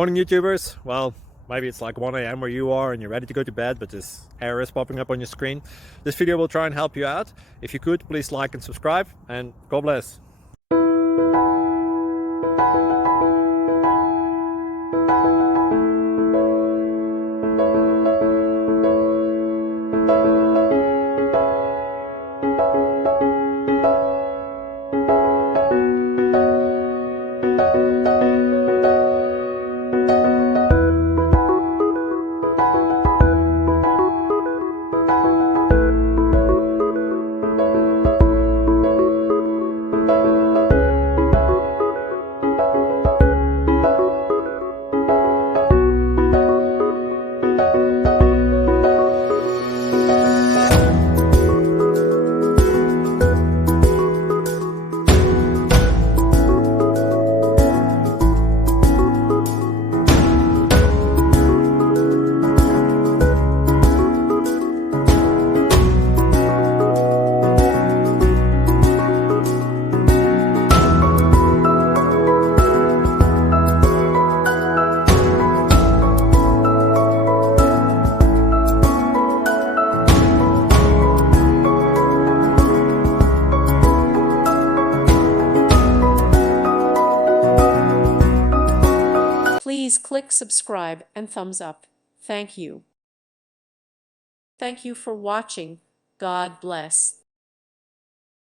Morning YouTubers. Well, maybe it's like 1 a.m. where you are and you're ready to go to bed, but this error is popping up on your screen. This video will try and help you out. If you could, please like and subscribe, and God bless. Please click subscribe and thumbs up. Thank you. Thank you for watching. God bless.